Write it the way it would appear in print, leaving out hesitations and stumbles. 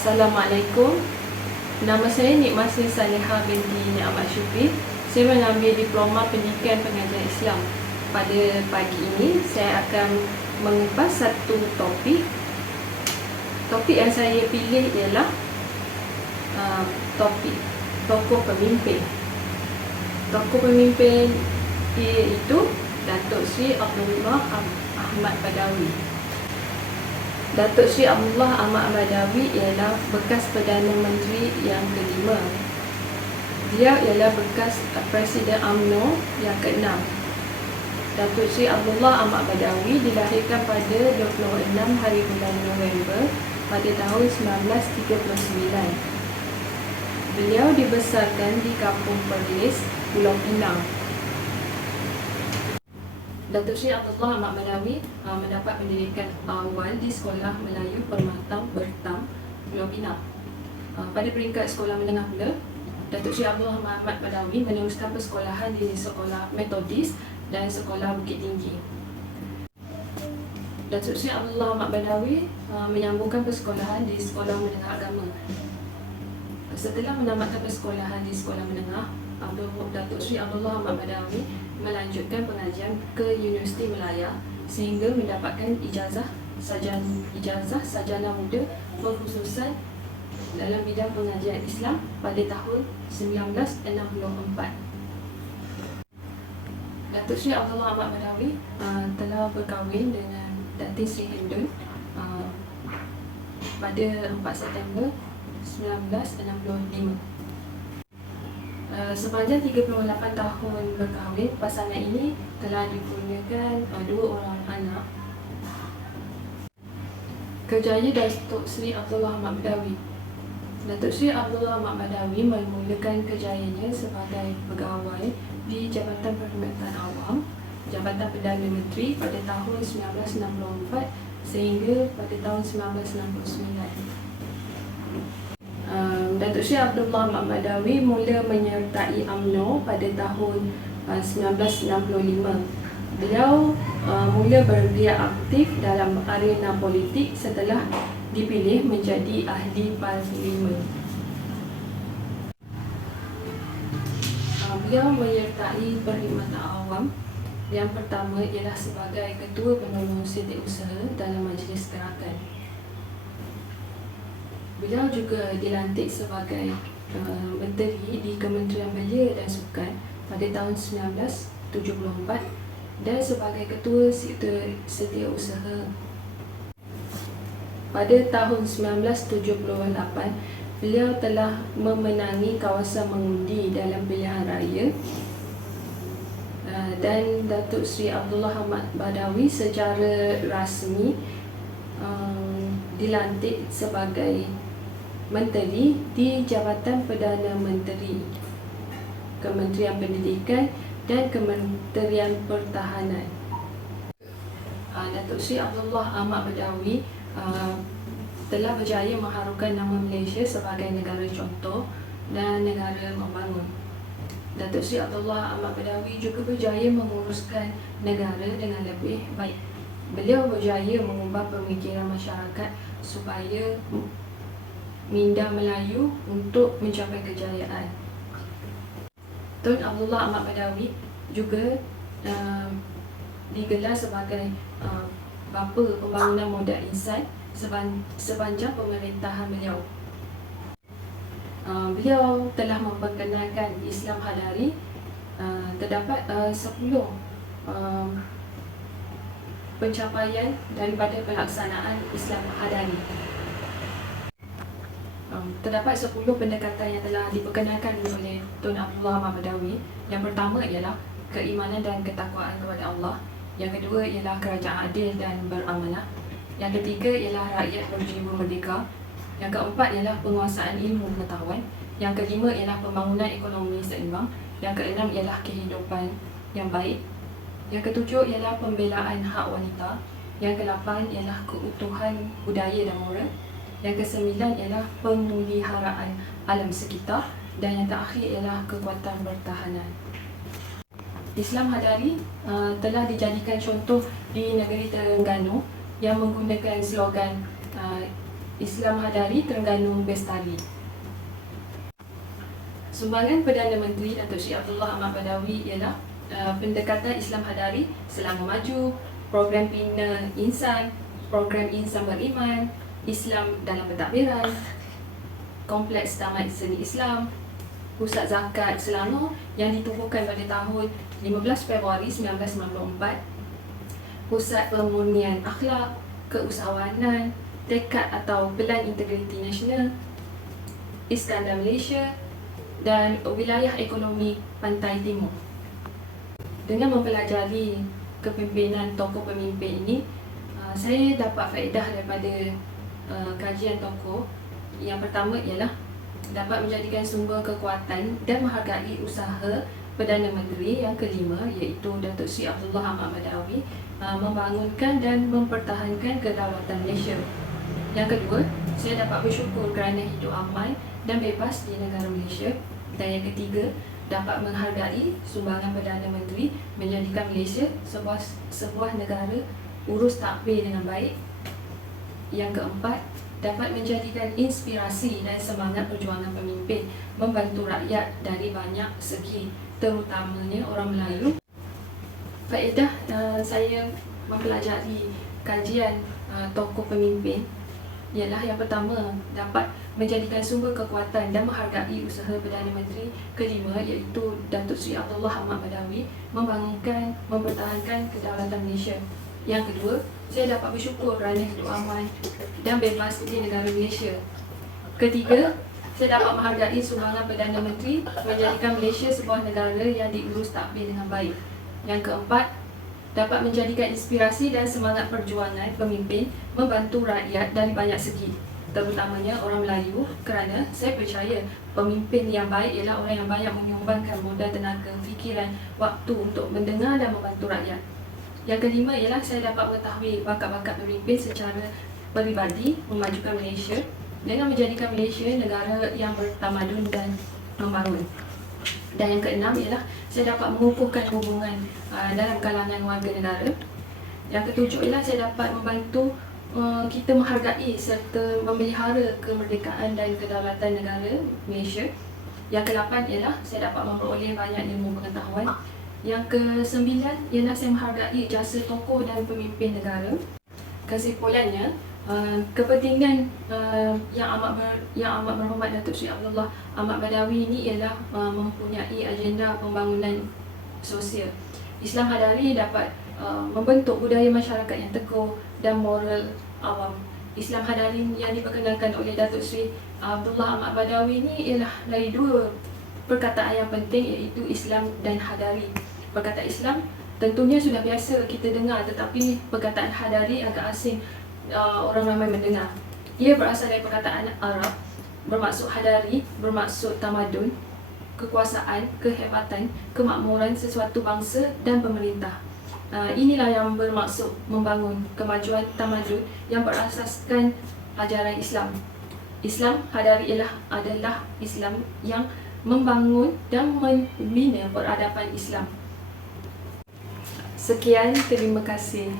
Assalamualaikum. Nama saya Nikmasi Saleha binti Nik Ahmad Syukri. Saya mengambil Diploma Pendidikan Pengajian Islam. Pada pagi ini saya akan mengupas satu topik. Topik yang saya pilih ialah topik tokoh pemimpin. Tokoh pemimpin iaitu Datuk Seri Abdullah Ahmad Badawi. Datuk Seri Abdullah Ahmad Badawi ialah bekas Perdana Menteri yang kelima. Dia ialah bekas Presiden UMNO yang keenam. Datuk Seri Abdullah Ahmad Badawi dilahirkan pada 26 hari bulan November pada tahun 1939. Beliau dibesarkan di Kampung Perlis, Pulau Pinang. Datuk Seri Abdullah Ahmad Badawi mendapat pendidikan awal di Sekolah Melayu Permatang Bertam, Pulau Pinang. Pada peringkat sekolah menengah pula, Datuk Seri Abdullah Ahmad Badawi meneruskan persekolahan di Sekolah Metodis dan Sekolah Bukit Tinggi. Datuk Seri Abdullah Ahmad Badawi menyambungkan persekolahan di Sekolah Menengah Agama. Setelah menamatkan persekolahan di sekolah menengah, Datuk Seri Abdullah Ahmad Badawi melanjutkan pengajian ke Universiti Melaya sehingga mendapatkan ijazah sarjana muda berkhususan dalam bidang pengajian Islam pada tahun 1964. Datuk Seri Abdullah Ahmad Badawi telah berkahwin dengan Datin Sri Hendun pada 4 September 1965. Sepanjang 38 tahun berkahwin, pasangan ini telah dikurniakan 2 orang anak. Kerjaya Datuk Seri Abdullah Ahmad Badawi. Datuk Seri Abdullah Ahmad Badawi memulakan kerjayanya sebagai pegawai di Jabatan Perkhidmatan Awam, Jabatan Perdana Menteri pada tahun 1964 sehingga pada tahun 1969. Datuk Seri Abdullah Ahmad Badawi mula menyertai UMNO pada tahun 1965. Beliau mula bergerak aktif dalam arena politik setelah dipilih menjadi ahli parlimen. Beliau menyertai perkhidmatan awam. Yang pertama ialah sebagai Ketua Penolong Setiausaha dalam Majlis Gerakan. Beliau juga dilantik sebagai menteri di Kementerian Belia dan Sukan pada tahun 1974 dan sebagai Ketua Sektor Setiausaha. Pada tahun 1978, beliau telah memenangi kawasan mengundi dalam pilihan raya dan Datuk Seri Abdullah Ahmad Badawi secara rasmi dilantik sebagai menteri di Jabatan Perdana Menteri, Kementerian Pendidikan dan Kementerian Pertahanan. Datuk Seri Abdullah Ahmad Badawi telah berjaya mengharumkan nama Malaysia sebagai negara contoh dan negara membangun. Datuk Seri Abdullah Ahmad Badawi juga berjaya menguruskan negara dengan lebih baik. Beliau berjaya mengubah pemikiran masyarakat supaya minda Melayu untuk mencapai kejayaan. Tun Abdullah Ahmad Badawi juga digelar sebagai bapa pembangunan modal insan sepanjang pemerintahan beliau. Beliau telah memperkenalkan Islam Hadari. Terdapat 10 pencapaian daripada pelaksanaan Islam Hadari. Terdapat 10 pendekatan yang telah diperkenalkan oleh Tun Abdullah Ahmad Badawi. Yang pertama ialah keimanan dan ketakwaan kepada Allah. Yang kedua ialah kerajaan adil dan beramanah. Yang ketiga ialah rakyat berjiwa merdeka. Yang keempat ialah penguasaan ilmu pengetahuan. Yang kelima ialah pembangunan ekonomi seimbang. Yang keenam ialah kehidupan yang baik. Yang ketujuh ialah pembelaan hak wanita. Yang kelapan ialah keutuhan budaya dan moral. Yang kesembilan ialah pemeliharaan alam sekitar. Dan yang terakhir ialah kekuatan pertahanan. Islam Hadari telah dijadikan contoh di negeri Terengganu yang menggunakan slogan Islam Hadari Terengganu Bestari. Sumbangan Perdana Menteri Datuk Seri Abdullah Ahmad Badawi ialah pendekatan Islam Hadari selama maju, program Bina Insan, program Insan Beriman, Islam dalam Pentadbiran, Kompleks Taman Seni Islam, Pusat Zakat Selangor yang ditubuhkan pada tahun 15 Februari 1994, Pusat Pemurnian Akhlak, Keusahawanan, Tekad atau Pelan Integriti Nasional, Iskandar Malaysia dan Wilayah Ekonomi Pantai Timur. Dengan mempelajari kepimpinan tokoh pemimpin ini, saya dapat faedah daripada kajian tokoh. Yang pertama ialah dapat menjadikan sumber kekuatan dan menghargai usaha Perdana Menteri. Yang kelima iaitu Datuk Seri Abdullah Ahmad Badawi membangunkan dan mempertahankan kedaulatan Malaysia. Yang kedua, saya dapat bersyukur kerana hidup aman dan bebas di negara Malaysia. Dan yang ketiga, dapat menghargai sumbangan Perdana Menteri menjadikan Malaysia sebuah negara urus takbir dengan baik. Yang keempat, dapat menjadikan inspirasi dan semangat perjuangan pemimpin membantu rakyat dari banyak segi, terutamanya orang Melayu. Faedah saya mempelajari kajian tokoh pemimpin ialah yang pertama, dapat menjadikan sumber kekuatan dan menghargai usaha Perdana Menteri. Kelima iaitu Datuk Seri Abdullah Ahmad Badawi membangunkan, mempertahankan kedaulatan Malaysia. Yang kedua, saya dapat bersyukur kerana hidup aman dan bebas di negara Malaysia. Ketiga, saya dapat menghargai sumbangan Perdana Menteri menjadikan Malaysia sebuah negara yang diurus takbir dengan baik. Yang keempat, dapat menjadikan inspirasi dan semangat perjuangan pemimpin membantu rakyat dari banyak segi, terutamanya orang Melayu, kerana saya percaya pemimpin yang baik ialah orang yang banyak menyumbangkan modal, tenaga, fikiran, waktu untuk mendengar dan membantu rakyat. Yang kelima ialah saya dapat mengetahui bakat-bakat pemimpin secara peribadi memajukan Malaysia dengan menjadikan Malaysia negara yang bertamadun dan membangun. Dan yang keenam ialah saya dapat mengukuhkan hubungan dalam kalangan warga negara. Yang ketujuh ialah saya dapat membantu kita menghargai serta memelihara kemerdekaan dan kedaulatan negara Malaysia. Yang ke-8 ialah saya dapat memperoleh banyak ilmu pengetahuan. Yang ke-9 ialah saya menghargai jasa tokoh dan pemimpin negara. Kesimpulannya, kepentingan yang amat berhormat Datuk Seri Abdullah Ahmad Badawi ini ialah mempunyai agenda pembangunan sosial. Islam Hadari dapat membentuk budaya masyarakat yang teguh dan moral awam. Islam Hadari yang diperkenalkan oleh Datuk Seri Abdullah Ahmad Badawi ini ialah dari dua perkataan yang penting, iaitu Islam dan Hadari. Perkataan Islam tentunya sudah biasa kita dengar, tetapi perkataan Hadari agak asing orang ramai mendengar. Ia berasal dari perkataan Arab, bermaksud hadari, bermaksud tamadun, kekuasaan, kehebatan, kemakmuran sesuatu bangsa dan pemerintah. Inilah yang bermaksud membangun kemajuan tamadun yang berasaskan ajaran Islam. Islam Hadari adalah Islam yang membangun dan membina peradaban Islam. Sekian, terima kasih.